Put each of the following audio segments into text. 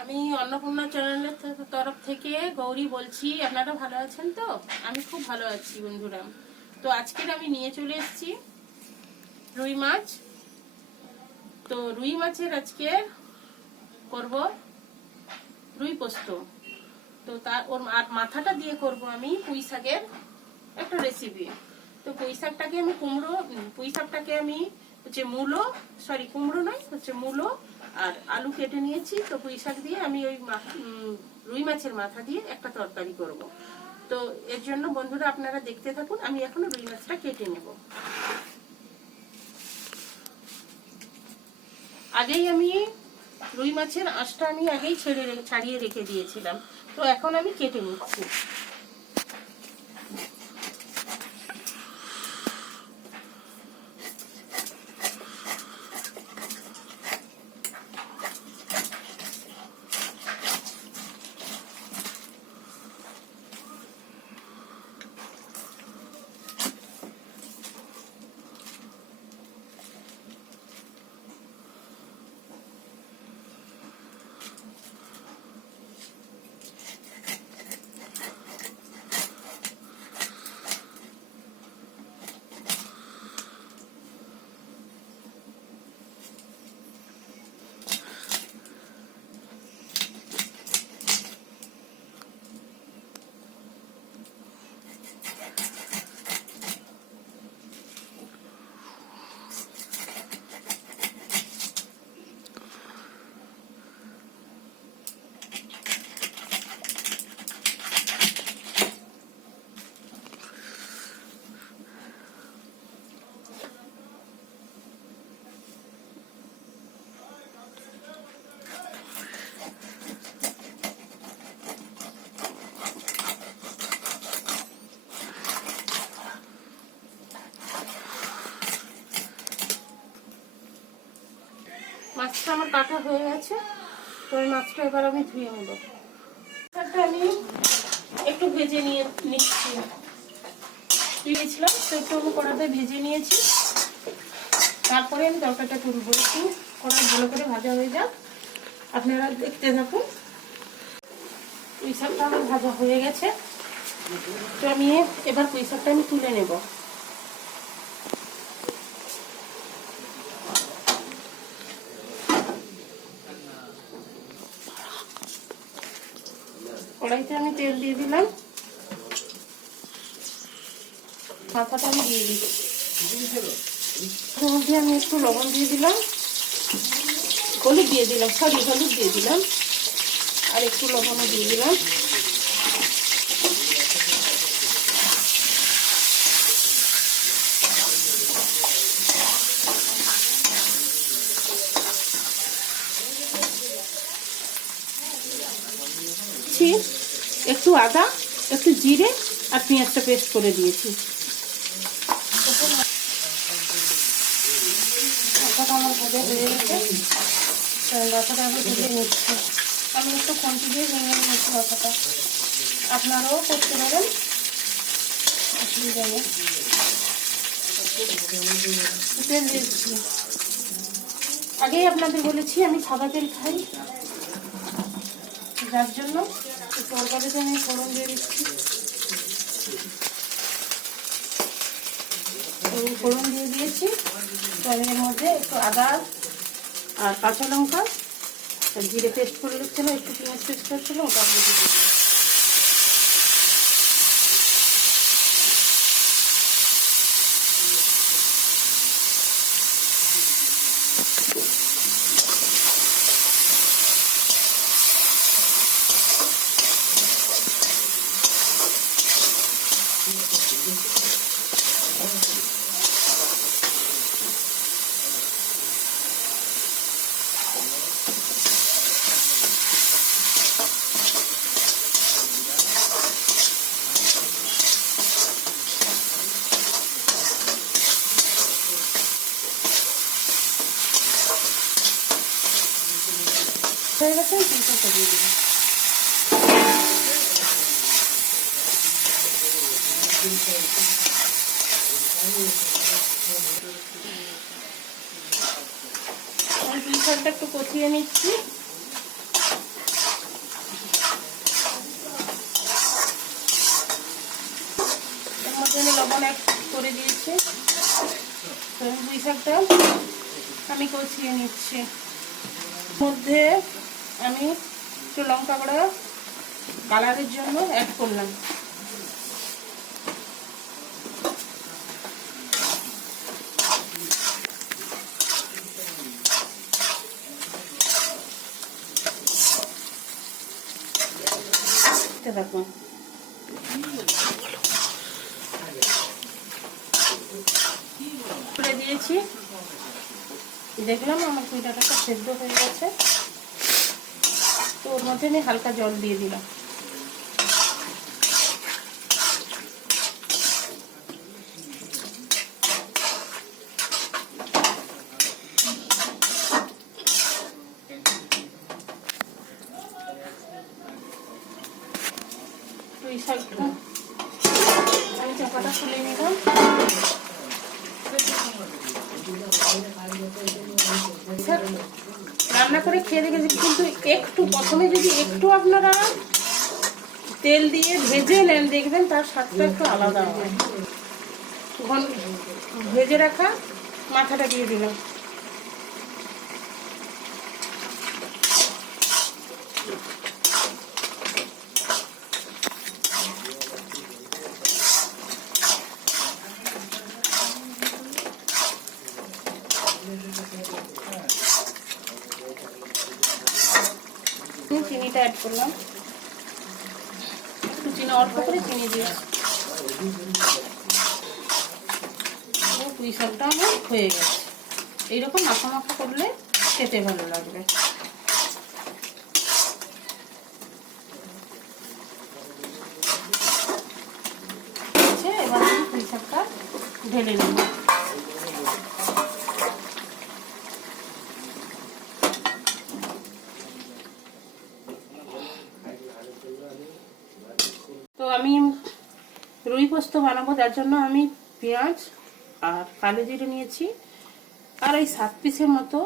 আমি অন্নপূর্ণা চ্যানেলের তরফ থেকে গৌরী বলছি। আপনারা ভালো আছেন তো? আমি খুব ভালো আছি বন্ধুরা। তো আজকের আমি নিয়ে চলে এসেছি রুই মাছ। তো রুই মাছের আজকে করব রুই পোস্ত। তো তার ওর মাথাটা দিয়ে করব আমি পুঁই শাকের একটা রেসিপি। তো পুঁই শাকটাকে আমি পুঁই শাকটাকে আমি হচ্ছে কুমড়ো নয়, হচ্ছে মূলো আর আলু কেটে নিয়েছি। তো পুঁই শাক দিয়ে আমি ওই রুই মাছের মাথা দিয়ে একটা তরকারি করব। তো এর জন্য বন্ধুরা আপনারা দেখতে থাকুন। আমি এখন রুই মাছটা কেটে নেব। আগেই আমি রুই মাছের আঁশটা আমি আগেই ছাড়িয়ে রেখে দিয়েছিলাম। তো এখন আমি কেটে নিচ্ছি। মাছটা আমার কাটা হয়ে গেছে। তো ওই মাছটা এবার আমি ধুয়ে নেব। আমি একটু ভেজে নিচ্ছি। দিয়েছিলাম তো একটু আমি কড়াতে ভেজে নিয়েছি। তারপরে আমি তরকারিটা তুলবো। একটু কড়াই ভালো করে ভাজা হয়ে যাক, আপনারা দেখতে থাকুন। পুঁই শাকটা আমার ভাজা হয়ে গেছে। তো আমি এবার পুঁই শাকটা আমি তুলে নেব। কড়াইতে আমি তেল দিয়ে দিলাম। মাথাটা আমি দিয়ে দিচ্ছি। তার মধ্যে আমি একটু লবণ দিয়ে দিলাম, হলুদ দিয়ে দিলাম আর একটু লবণও দিয়ে দিলাম। একটু আদা, একটু জিরে আর পেঁয়াজটা পেস্ট করে দিয়েছি। মাথাটা আমার ভাজা হয়ে গেছে। মাথাটা আমি ভেজে নিচ্ছি। আমি একটু খুন্তি দিয়ে ভেঙে নিয়েছি মাথাটা। আপনারাও করতে পারেন, অসুবিধা নেই। তেল দিচ্ছি। আগেই আপনাদের বলেছি আমি সাদা তেল খাই, যার জন্য তরকারিতে আমি ফোড়ন দিয়ে দিচ্ছি। ফোড়ন দিয়ে দিয়েছি। তো আমি এর মধ্যে একটু আদা আর কাঁচা লঙ্কা, জিরে পেস্ট করে রেখেছিলাম, একটু পেঁয়াজ পেস্ট করেছিলাম, ওটা দিয়ে দিচ্ছি। হয়ে গেছে, চিকেনটা দিয়ে দিলাম। চিকেনটা একটু কষিয়ে নিচ্ছি। লবণ এক করে দিয়েছি। তো পুঁই শাকটা আমি কষিয়ে নিচ্ছি। মধ্যে আমি একটু লঙ্কা গুঁড়ো কালারের জন্য অ্যাড করলাম। দেখুন করে দিয়েছি, দেখলাম আমার পুঁই ডাঁটাটা সেদ্ধ হয়ে গেছে। তো ওর মধ্যে আমি হালকা জল দিয়ে দিলাম। পুঁই শাকটা আমি চাপাটা খুলে নিলাম। রান্না করে খেয়ে দেখেছি, কিন্তু একটু প্রথমে যদি একটু আপনারা তেল দিয়ে ভেজে নেন দেখবেন তার স্বাদটা একটু আলাদা হয়। ভেজে রাখা মাথাটা দিয়ে দিলাম। চিনিটা অ্যাড করলাম, একটু চিনি অল্প করে চিনি দিয়ে পুঁই শাকটা আমার হয়ে গেছে। এইরকম মাখা মাখা করলে খেতে ভালো লাগবে। এবার আমি পুঁই শাকটা ঢেলে নেব। তো আমি রুই পোস্ত বানাবো, তার জন্য আমি পেঁয়াজ আর কালো জিরে নিয়েছি, আর এই 7 পিসের মতো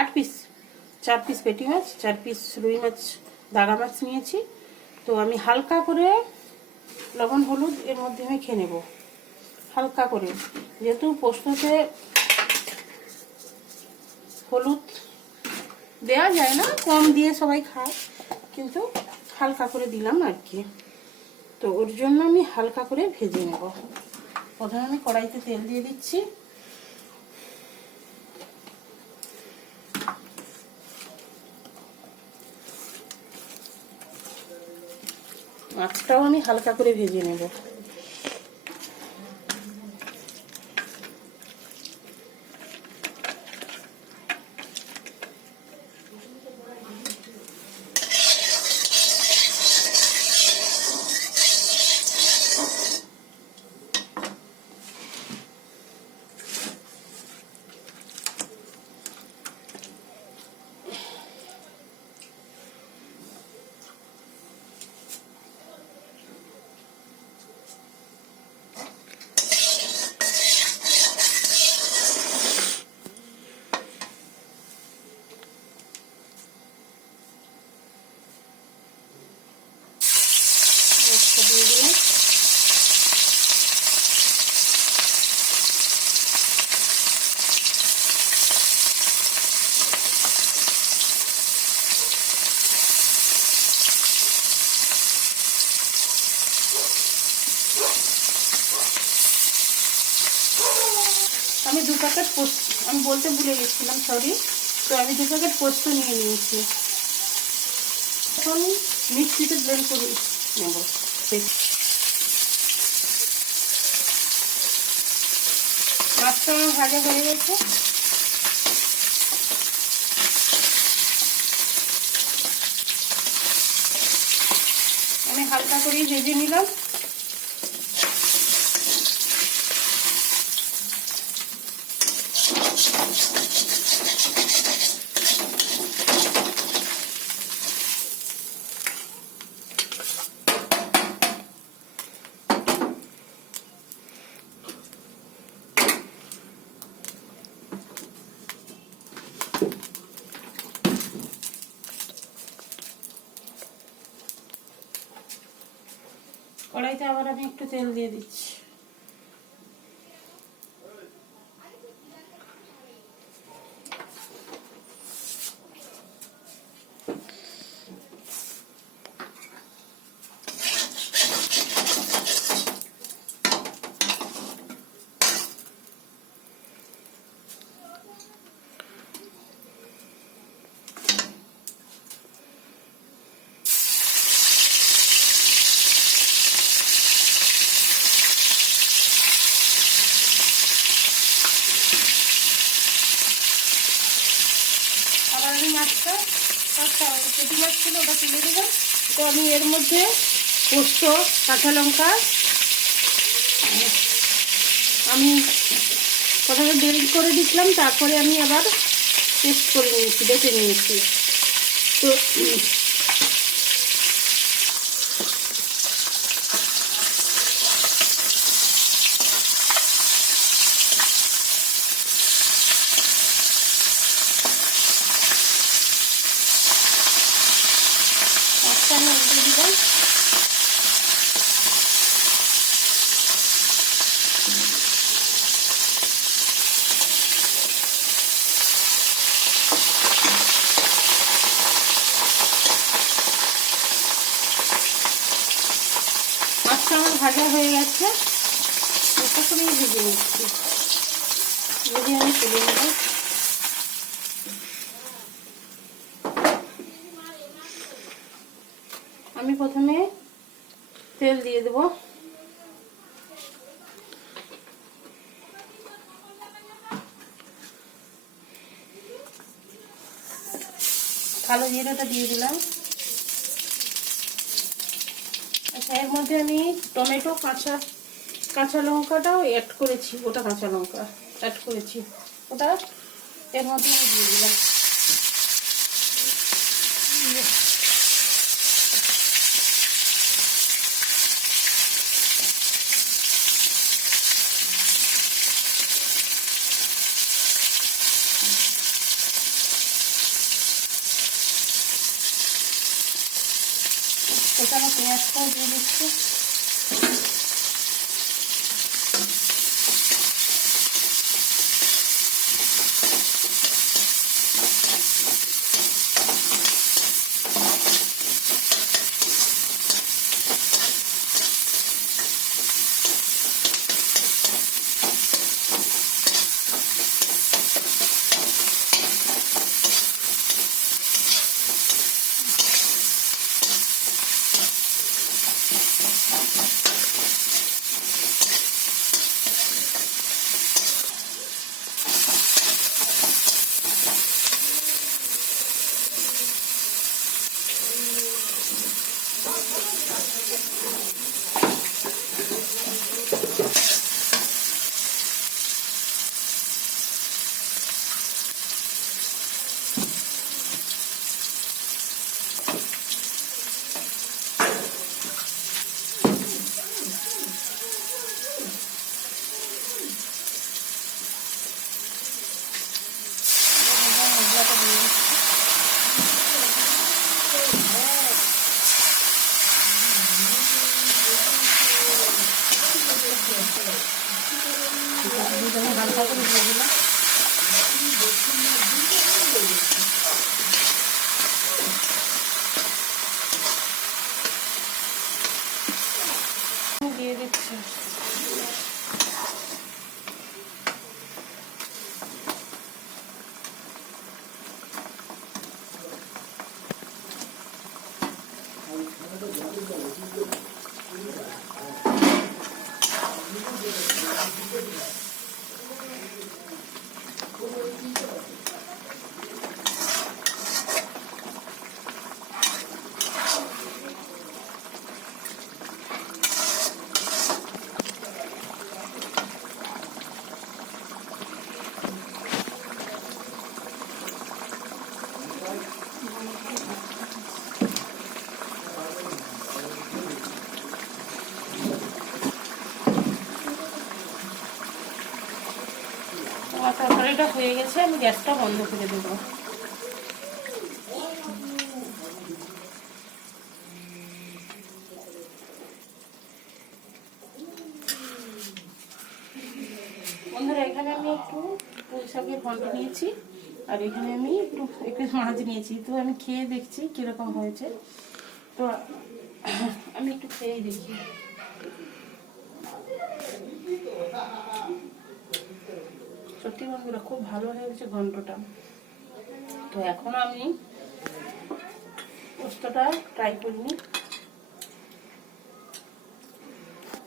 8 পিস 4 পিস পেটি মাছ, 4 পিস রুই মাছ দাগা মাছ নিয়েছি। তো আমি হালকা করে লবণ হলুদ এর মধ্যে আমি খেয়ে নেব, হালকা করে, যেহেতু পোস্ততে হলুদ দেওয়া যায় না, কম দিয়ে সবাই খায়, কিন্তু হালকা করে দিলাম আর কি। তো ওর জন্য আমি হালকা করে ভেজে নেব। প্রথমে আমি কড়াইতে তেল দিয়ে দিচ্ছি। মাছটাও আমি হালকা করে ভেজে নেব। দিয়ে দিলাম। আমি 2 প্যাকেট পোস্ত, আমি বলতে ভুলে গেছিলাম, সরি। তো আমি 2 প্যাকেট পোস্ত নিয়ে নিয়েছি। এখন মিক্সিতে ব্লেন্ড করে নেব। মাছটা আমার ভাজা হয়ে গেছে। আমি হালকা করে ভেজে নিলাম। কড়াইতে আবার আমি একটু তেল দিয়ে দিচ্ছি। আবার আমি মাছটা পেটি মাছ ছিল ওটা তুলে দেবো। তো আমি এর মধ্যে পোস্ত, কাঁচা লঙ্কা আমি প্রথমে ব্লেন্ড করে দিচ্ছিলাম, তারপরে আমি আবার পেস্ট করে নিয়েছি, বেটে নিয়েছি। তো মাছটা আমি উল্টে দিলাম। মাছটা আমার ভাজা হয়ে গেছে, এটা করেই ভেজে নিচ্ছি। ভেজে আমি তুলে নেব। আমি প্রথমে তেল দিয়ে দেবো। কালো জিরাটা দিয়ে দিলাম। আচ্ছা, এর মধ্যে আমি টমেটো, কাঁচা লঙ্কাটাও অ্যাড করেছি, গোটা কাঁচা লঙ্কা অ্যাড করেছি, ওটা এর মধ্যে আমি দিয়ে দিলাম। কোথাও পেঁয়াজটাও দিয়ে দিচ্ছি। হালকা করে দিয়ে দিলাম। দিয়ে দিচ্ছি। আমার তরকারিটা হয়ে গেছে, আমি গ্যাসটা বন্ধ করে দেবো। বন্ধুরা, এখানে আমি একটু পুঁই শাকের ঘন্ট নিয়েছি, আর এখানে আমি একটু মাছ নিয়েছি। তো আমি খেয়ে দেখছি কিরকম হয়েছে। তো আমি একটু খেয়ে দেখি। সত্যি বন্ধুরা, খুব ভালো হয়েছে ঘন্টটা। তো এখন আমি পোস্তটা ট্রাই করিনি।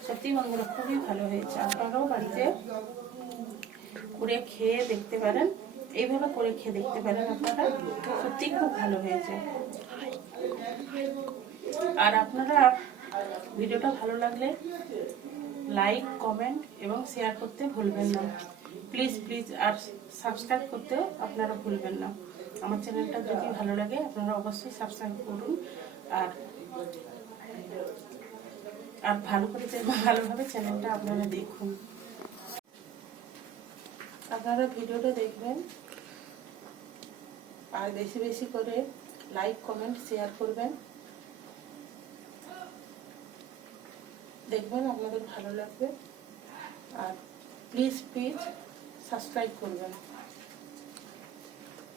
সত্যি বন্ধুরা, খুবই ভালো হয়েছে। আপনারাও বাড়িতে করে খেয়ে দেখতে পারেন। এইভাবে করে খেয়ে দেখতে পারেন আপনারা, সত্যি খুব ভালো হয়েছে। আর আপনারা ভিডিওটা ভালো লাগলে লাইক, কমেন্ট এবং শেয়ার করতে ভুলবেন না প্লিজ প্লিজ। আর সাবস্ক্রাইব করতেও আপনারা ভুলবেন না। আমার চ্যানেলটা যদি ভালো লাগে আপনারা অবশ্যই সাবস্ক্রাইব করুন। আর আর ভালোভাবে চ্যানেলটা আপনারা দেখুন। আপনারা ভিডিওটা দেখবেন আর বেশি বেশি করে লাইক, কমেন্ট, শেয়ার করবেন। দেখবেন আপনাদের ভালো লাগবে। আর প্লিজ প্লিজ সাবস্ক্রাইব করবেন।